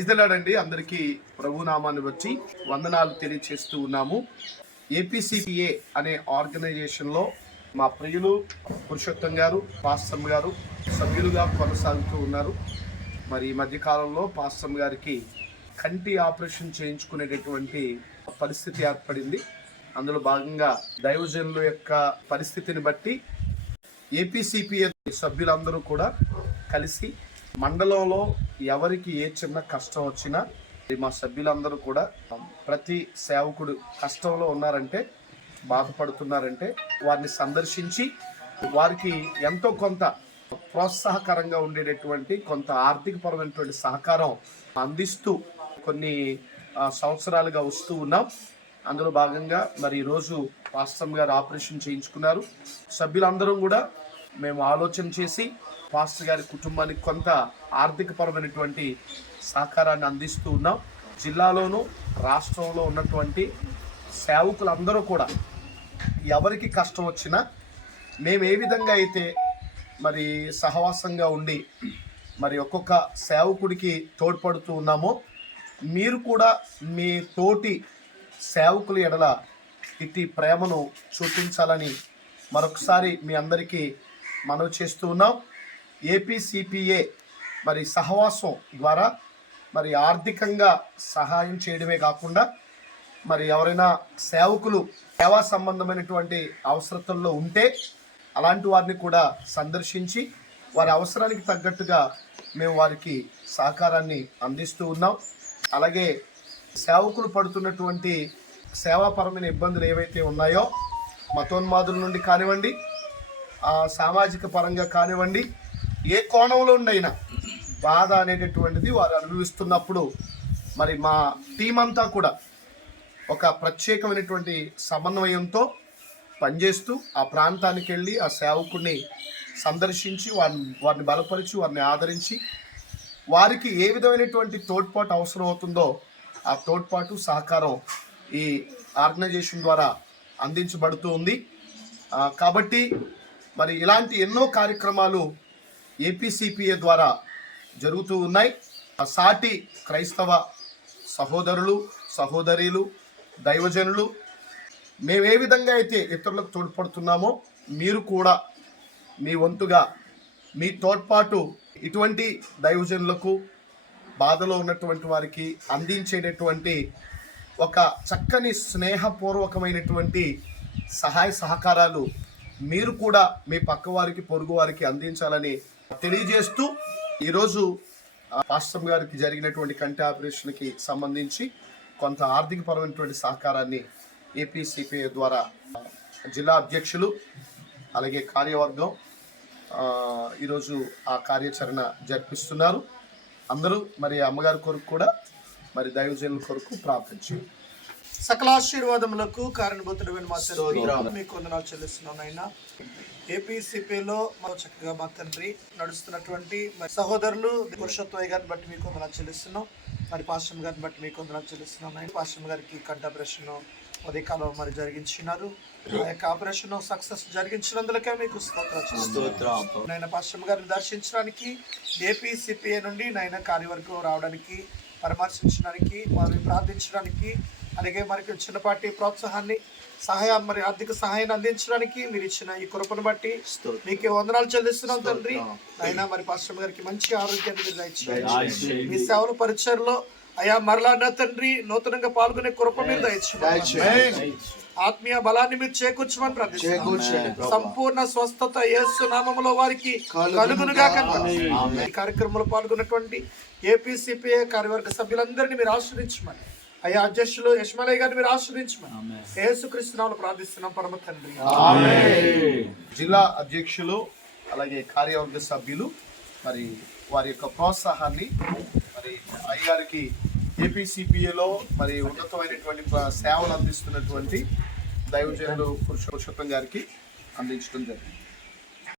ప్రైజ్దలాడండి అందరికీ ప్రభునామాన్ని వచ్చి వందనాలు తెలియచేస్తూ ఉన్నాము. ఏపీసీపీఏ అనే ఆర్గనైజేషన్లో మా ప్రియులు పురుషోత్తం గారు పాస్టమ్ గారు సభ్యులుగా కొనసాగుతూ ఉన్నారు. మరి ఈ మధ్యకాలంలో పాస్టమ్ గారికి కంటి ఆపరేషన్ చేయించుకునేటటువంటి పరిస్థితి ఏర్పడింది. అందులో భాగంగా దైవజనుల యొక్క పరిస్థితిని బట్టి ఏపీసీపీఏ సభ్యులందరూ కూడా కలిసి మండలంలో ఎవరికి ఏ చిన్న కష్టం వచ్చినా మా సభ్యులందరూ కూడా ప్రతి సేవకుడు కష్టంలో ఉన్నారంటే బాధపడుతున్నారంటే వారిని సందర్శించి వారికి ఎంతో కొంత ప్రోత్సాహకరంగా ఉండేటటువంటి కొంత ఆర్థికపరమైనటువంటి సహకారం అందిస్తూ కొన్ని సంవత్సరాలుగా వస్తూ ఉన్నాం. అందులో భాగంగా మరి ఈరోజు పాస్టమ్ గారు ఆపరేషన్ చేయించుకున్నారు. సభ్యులందరం కూడా మేము ఆలోచన చేసి పాస్టర్ గారి కుటుంబానికి కొంత ఆర్థికపరమైనటువంటి సహకారాన్ని అందిస్తూ ఉన్నాం. జిల్లాలోను రాష్ట్రంలో ఉన్నటువంటి సేవకులందరూ కూడా ఎవరికి కష్టం వచ్చినా మేము ఏ విధంగా అయితే మరి సహవాసంగా ఉండి మరి ఒక్కొక్క సేవకుడికి తోడ్పడుతూ ఉన్నామో మీరు కూడా మీ తోటి సేవకుల ఎడల ఇట్టి ప్రేమను చూపించాలని మరొకసారి మీ అందరికీ మనవి చేస్తూ ఉన్నాం. ఏపీసీపీఏ మరి సహవాసం ద్వారా మరి ఆర్థికంగా సహాయం చేయడమే కాకుండా మరి ఎవరైనా సేవకులు సేవా సంబంధమైనటువంటి అవసరతల్లో ఉంటే అలాంటి వారిని కూడా సందర్శించి వారి అవసరానికి తగ్గట్టుగా మేము వారికి సహకారాన్ని అందిస్తూ ఉన్నాం. అలాగే సేవకులు పడుతున్నటువంటి సేవాపరమైన ఇబ్బందులు ఏవైతే ఉన్నాయో మతోన్మాదుల నుండి కానివ్వండి సామాజిక పరంగా కానివ్వండి ఏ కోణంలో ఉండైనా బాధ అనేటటువంటిది వారు అనుభవిస్తున్నప్పుడు మరి మా టీం అంతా కూడా ఒక ప్రత్యేకమైనటువంటి సమన్వయంతో పనిచేస్తూ ఆ ప్రాంతానికి వెళ్ళి ఆ సేవకుడిని సందర్శించి వారిని వారిని బలపరిచి వారిని ఆదరించి వారికి ఏ విధమైనటువంటి తోడ్పాటు అవసరం అవుతుందో ఆ తోడ్పాటు సహకారం ఈ ఆర్గనైజేషన్ ద్వారా అందించబడుతూ ఉంది. కాబట్టి మరి ఇలాంటి ఎన్నో కార్యక్రమాలు ఏపీసీపీఏ ద్వారా జరుగుతూ ఉన్నాయి. ఆ సాటి క్రైస్తవ సహోదరులు సహోదరీలు దైవజనులు మేము ఏ విధంగా అయితే ఇతరులకు తోడ్పడుతున్నామో మీరు కూడా మీ వంతుగా మీ తోడ్పాటు ఇటువంటి దైవజనులకు బాధలో ఉన్నటువంటి వారికి అందించేటటువంటి ఒక చక్కని స్నేహపూర్వకమైనటువంటి సహాయ సహకారాలు మీరు కూడా మీ పక్క వారికి పొరుగు వారికి అందించాలని తెలియజేస్తూ ఈరోజు పాస్టమ్ గారికి జరిగినటువంటి కంటి ఆపరేషన్కి సంబంధించి కొంత ఆర్థికపరమైనటువంటి సహకారాన్ని ఏపీసీపీ ద్వారా జిల్లా అధ్యక్షులు అలాగే కార్యవర్గం ఈరోజు ఆ కార్యాచరణ జరిపిస్తున్నారు. అందరూ మరి అమ్మగారి కొరకు కూడా మరి దైవజనుల కొరకు ప్రార్థించారు సకల ఆశీర్వాదములకు కారణభూతుడమైన మా తండ్రి మీకు వందనాలు చెల్లిస్తున్నాను ఆయన ఏపీసీపీలో మా చక్కగా మా తండ్రి నడుస్తున్నటువంటి సహోదరులు పురుషత్వయ్య గారిని బట్టి మీకు వందనాలు చెల్లిస్తున్నాం. మరి పాశ్రం గారిని బట్టి మీకు వందనాలు చెల్లిస్తున్నాం ఆయన పాశ్రం గారికి కంటి ఆపరేషన్ ఉదయకాలం మరి జరిగించినారు. ఆ యొక్క ఆపరేషన్ సక్సెస్ జరిగించినందులకే మీకు. నాయన పాశ్రం గారిని దర్శించడానికి ఏపీసీపీఏ నుండి నాయన కార్యవర్గం రావడానికి పరామర్శించడానికి మరి ప్రార్థించడానికి అలాగే మనకి చిన్నపాటి ప్రోత్సాహాన్ని సహాయం మరి ఆర్థిక సహాయాన్ని అందించడానికి మీరు ఇచ్చిన ఈ కృపను బట్టి మీకు వందనాలు చెల్లిస్తున్నాం తండ్రి. అయినా మరి పాస్టర్ గారికి మంచి ఆరోగ్యాన్ని మీరు మీ సేవల పరిచయలో అయా మరలా నా తండ్రి నూతనంగా పాల్గొనే కృప మీరు దయచేయండి ఆత్మీయ బలాన్ని మీరు చేకూర్చమని ప్రార్థిస్తున్నాం సంపూర్ణ స్వస్థత యేసు నామములో వారికి కలుగునుగా కనుక. ఈ కార్యక్రమంలో పాల్గొన్నటువంటి ఏపీసీపీఏ కార్యవర్గ సభ్యులందరినీ మీరు ఆశ్రయించమని. అయ్యా అధ్యక్షులు యశ్మలయ్య గారిని మీరు ఆశ్రయించమని. యేసుక్రీస్తునామములో ప్రార్థిస్తున్నాం పరమ తండ్రి. జిల్లా అధ్యక్షులు అలాగే కార్యవర్గ సభ్యులు మరి వారి యొక్క ప్రోత్సాహాన్ని మరి అయ్యగారికి ఏపీసీపీఏలో మరి ఉన్నతమైనటువంటి సేవలు అందిస్తున్నటువంటి దైవజనులు పురుషోత్తం గారికి అందించడం జరిగింది.